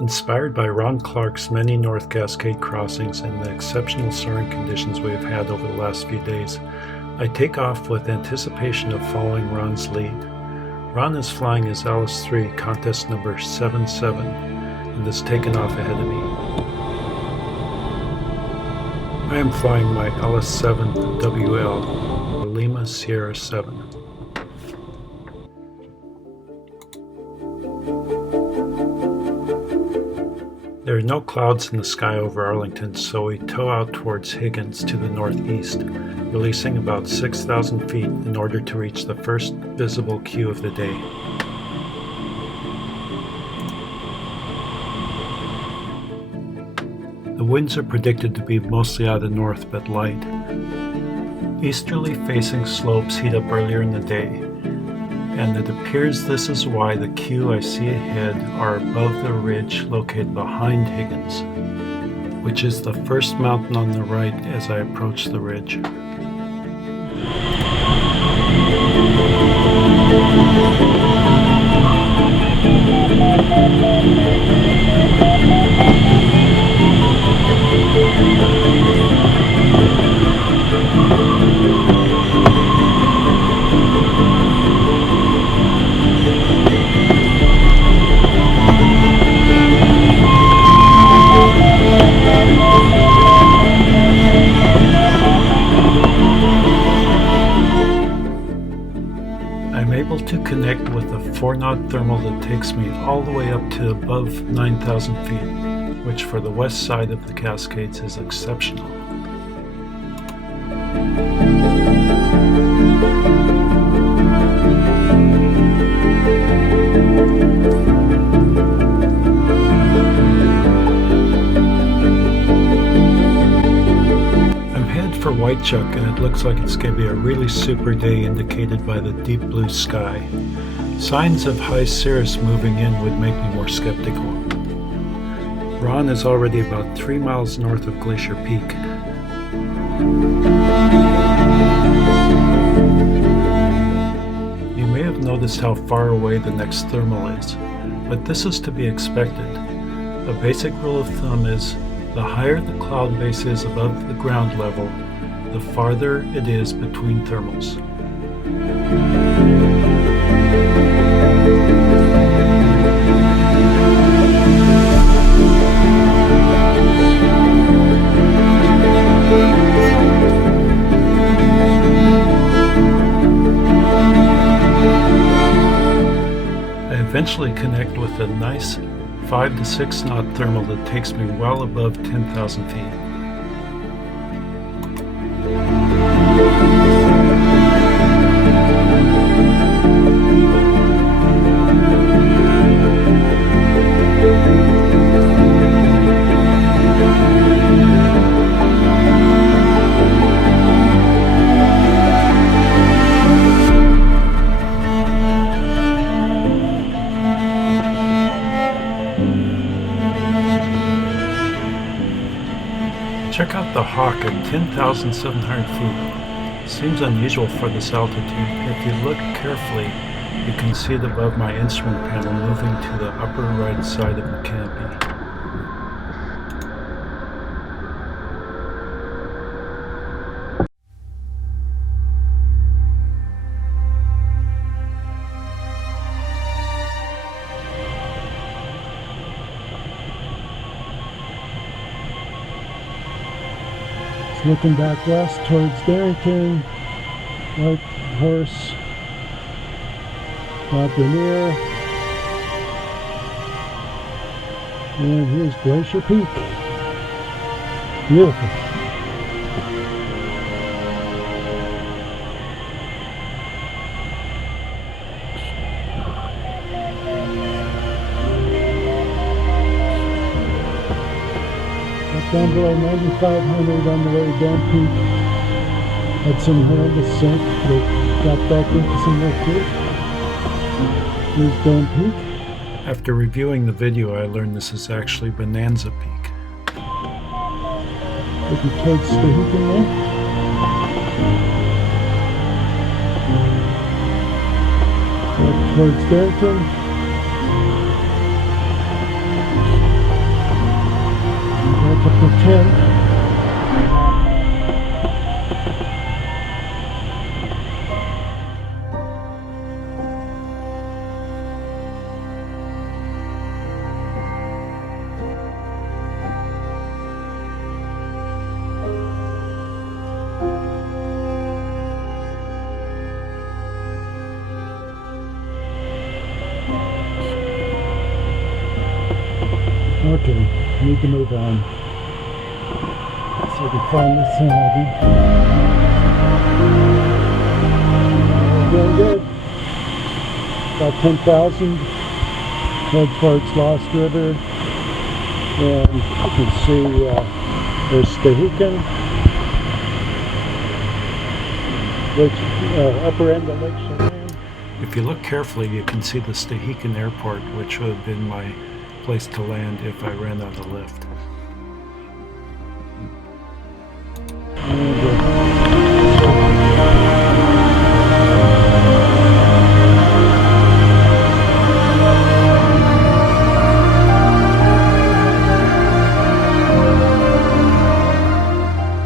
Inspired by Ron Clark's many North Cascade crossings and the exceptional soaring conditions we have had over the last few days, I take off with anticipation of following Ron's lead. Ron is flying his LS3 contest number 77 and has taken off ahead of me. I am flying my LS7 WL, Lima Sierra 7. There are no clouds in the sky over Arlington, so we tow out towards Higgins to the northeast, releasing about 6,000 feet in order to reach the first visible queue of the day. The winds are predicted to be mostly out of the north but light. Easterly facing slopes heat up earlier in the day, and it appears this is why the queue I see ahead are above the ridge located behind Higgins, which is the first mountain on the right as I approach the ridge. I'm able to connect with a 4-knot thermal that takes me all the way up to above 9,000 feet, which for the west side of the Cascades is exceptional. For Whitechuck, and it looks like it's going to be a really super day indicated by the deep blue sky. Signs of high cirrus moving in would make me more skeptical. Ron is already about 3 miles north of Glacier Peak. You may have noticed how far away the next thermal is, but this is to be expected. A basic rule of thumb is the higher the cloud base is above the ground level, the farther it is between thermals. I eventually connect with a nice 5 to 6 knot thermal that takes me well above 10,000 feet. Check out the Hawk at 10,700 feet. Seems unusual for this altitude. If you look carefully, you can see it above my instrument panel moving to the upper right side of the canopy. Looking back west towards Darrington, White Horse, Bob Rainier, and here's Glacier Peak. Beautiful. Down below 9,500 on the way down Peak. Had some horrendous scent, but got back into some more creek. Here's down Peak. After reviewing the video, I learned this is actually Bonanza Peak. Looking towards Stehekin there. Towards Darrington. to pretend. Okay, need to move on so I can find this thing again. Doing good. About 10,000 head towards Lost River, and you can see there's Stehekin, upper end of Lake Chelan. If you look carefully, you can see the Stehekin Airport, which would have been my place to land if I ran out of lift.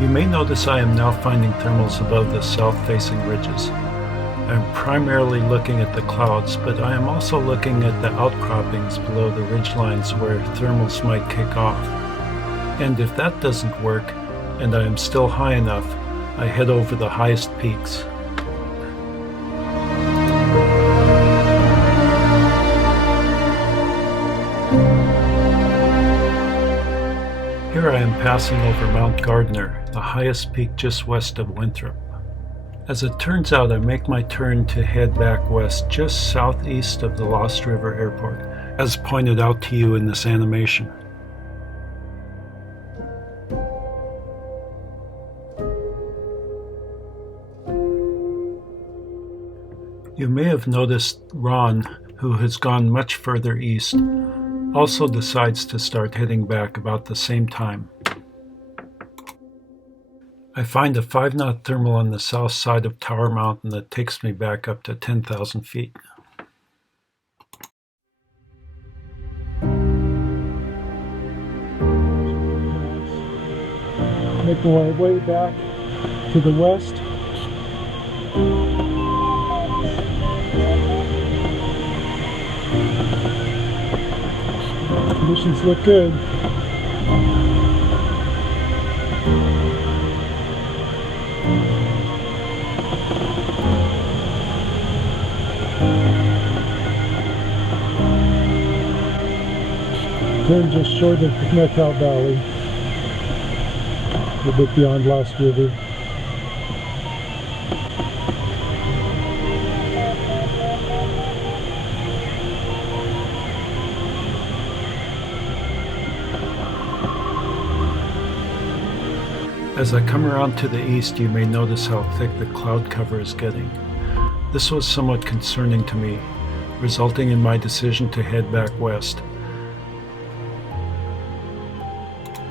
You may notice I am now finding thermals above the south-facing ridges. I am primarily looking at the clouds, but I am also looking at the outcroppings below the ridgelines where thermals might kick off. And if that doesn't work, and I am still high enough, I head over the highest peaks. Here I am passing over Mount Gardner, the highest peak just west of Winthrop. As it turns out, I make my turn to head back west just southeast of the Lost River Airport, as pointed out to you in this animation. You may have noticed Ron, who has gone much further east, also decides to start heading back about the same time. I find a 5-knot thermal on the south side of Tower Mountain that takes me back up to 10,000 feet. Making my way back to the west. Conditions look good. Turn just short of the McGough Valley, a bit beyond Lost River. As I come around to the east, you may notice how thick the cloud cover is getting. This was somewhat concerning to me, resulting in my decision to head back west.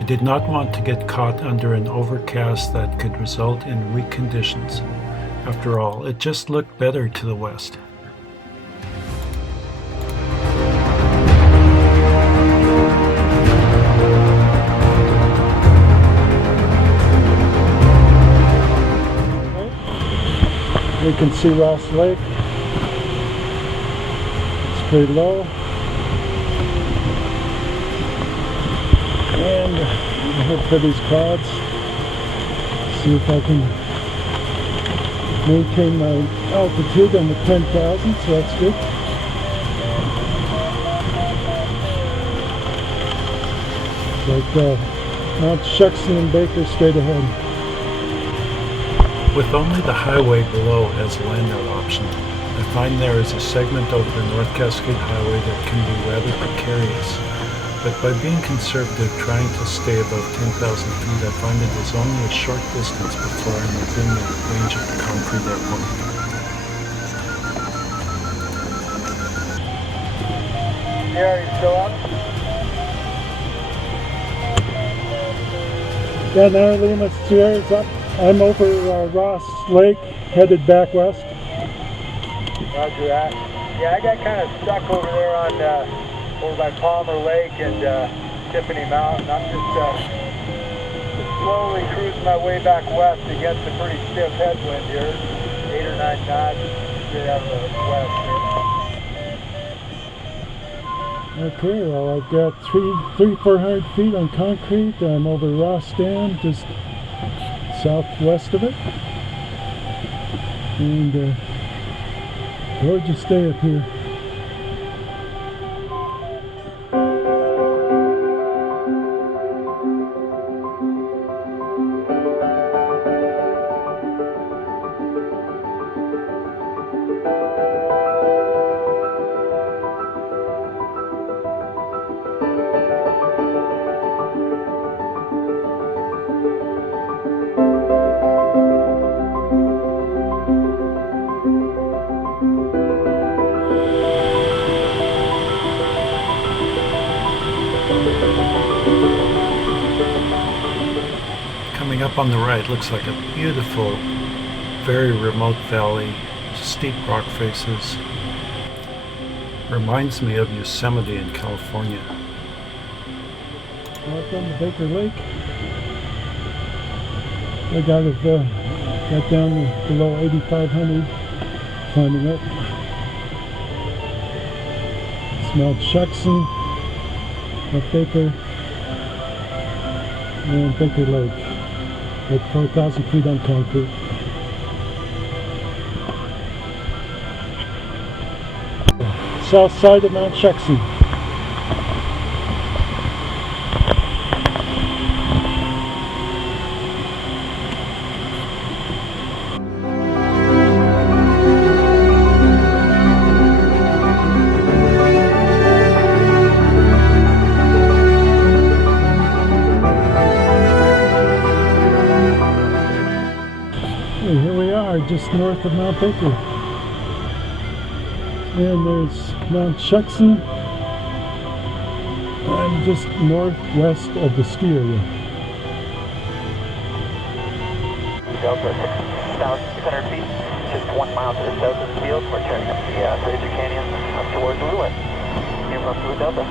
I did not want to get caught under an overcast that could result in weak conditions. After all, it just looked better to the west. You can see Ross Lake. It's pretty low. And head for these clouds. See if I can maintain my altitude on the 10,000, so that's good. Like Mount Shuxton and Baker straight ahead. With only the highway below as a landout option, I find there is a segment over the North Cascade Highway that can be rather precarious. But by being conservative, trying to stay above 10,000 feet, I find it is only a short distance before I'm within the range of the concrete airport. Yeah, are you still up? Yeah, now Lima Sierra's up. I'm over Ross Lake, headed back west. Roger that. Yeah, I got kind of stuck over there on over by Palmer Lake and Tiffany Mountain. I'm just slowly cruising my way back west against a pretty stiff headwind here. 8 or 9 knots straight out of the west here. Okay, well I've got 400 feet on concrete. I'm over Ross Dam, just southwest of it. And gorgeous day up here. Coming up on the right looks like a beautiful, very remote valley, steep rock faces. Reminds me of Yosemite in California. Up on the Baker Lake. I got down to below 8,500, climbing up. Smelled Shuckson, up Baker, and Baker Lake at 4,000 feet on concrete. South side of Mount Shuckson. Here we are, just north of Mount Baker. And there's Mount Shuckson. I'm just northwest of the ski area. Delta 6,600 feet, just 1 mile to the south of the field. We're turning up the Fraser Canyon up towards Lewis. Here from Blue Delta.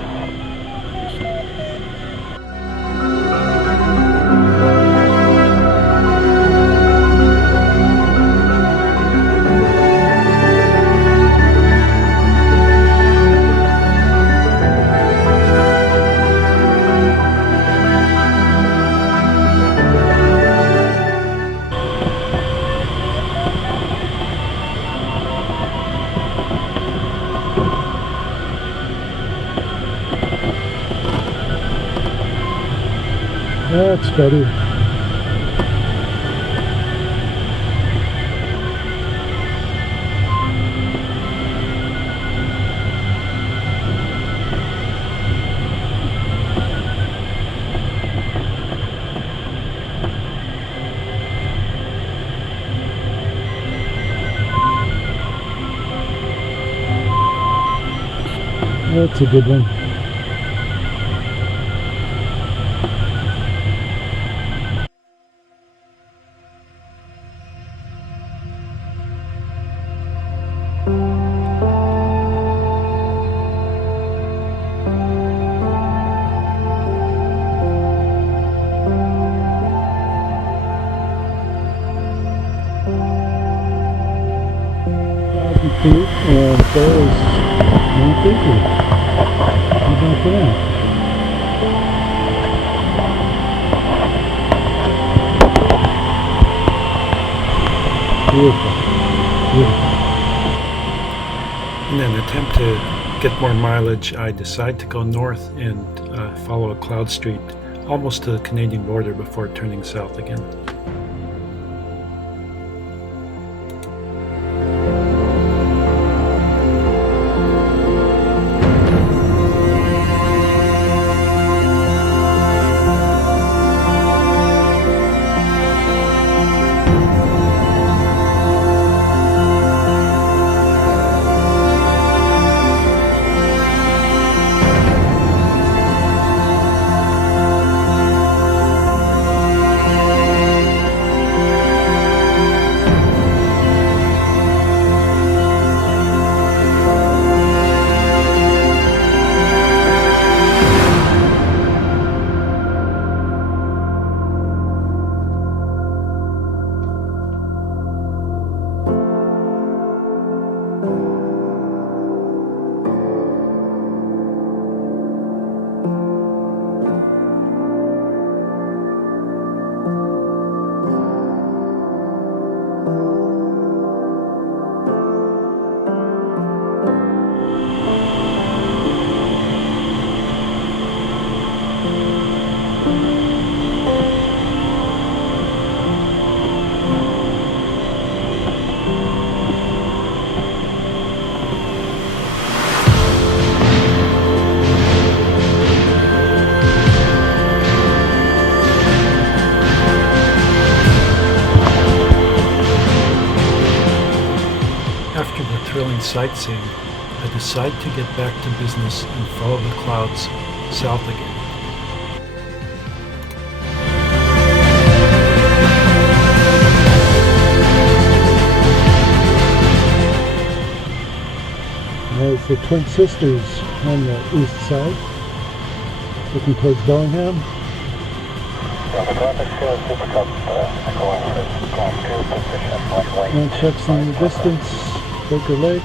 That's better. That's a good one. Feet, and there's Mount Baker. How about that? Beautiful. Beautiful. In an attempt to get more mileage, I decide to go north and follow a cloud street almost to the Canadian border before turning south again. sightseeing, I decide to get back to business and follow the clouds south again. There's the Twin Sisters on the east side, looking towards Bellingham. And checks in the distance, Baker Lake.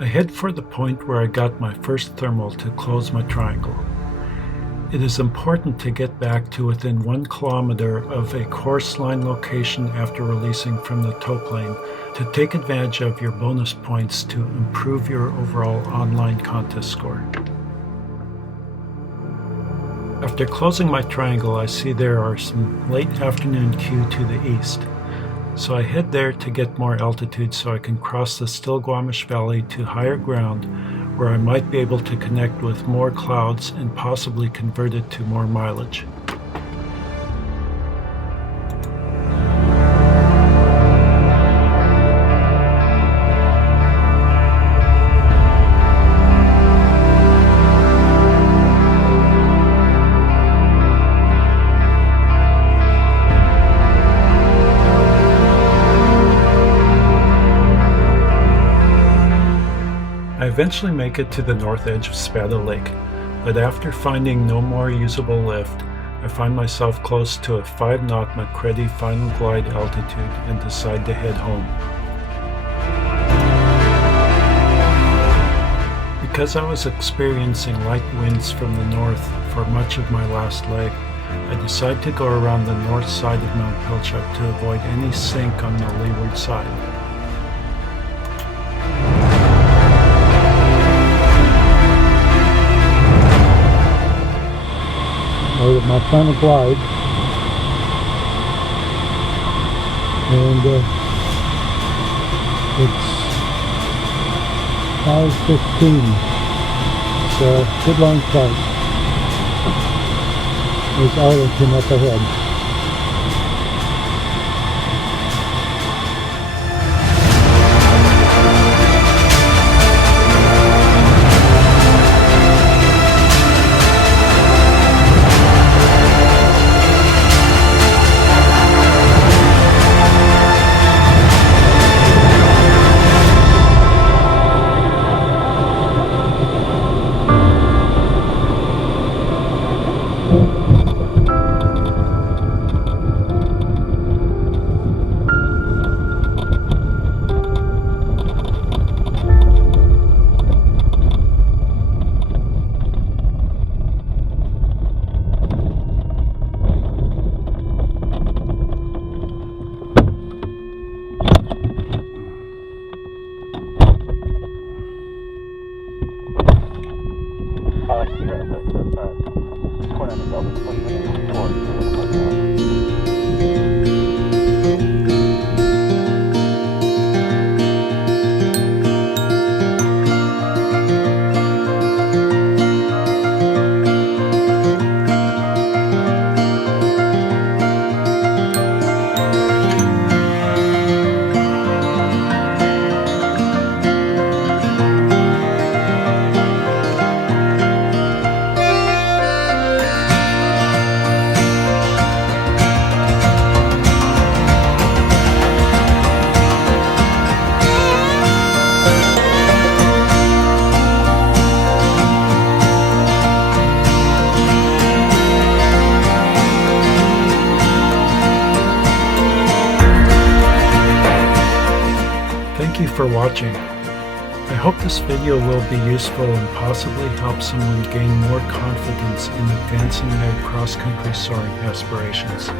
I head for the point where I got my first thermal to close my triangle. It is important to get back to within 1 kilometer of a course line location after releasing from the tow plane to take advantage of your bonus points to improve your overall online contest score. After closing my triangle, I see there are some late afternoon queue to the east. So I head there to get more altitude so I can cross the Still-Guamish Valley to higher ground where I might be able to connect with more clouds and possibly convert it to more mileage. I eventually make it to the north edge of Spada Lake, but after finding no more usable lift, I find myself close to a 5-knot McCready final glide altitude and decide to head home. Because I was experiencing light winds from the north for much of my last leg, I decide to go around the north side of Mount Pilchuck to avoid any sink on the leeward side. At my final glide, and it's 5:15. It's a good long flight. There's Arlington up ahead. Thank you for watching. I hope this video will be useful and possibly help someone gain more confidence in advancing their cross-country soaring aspirations.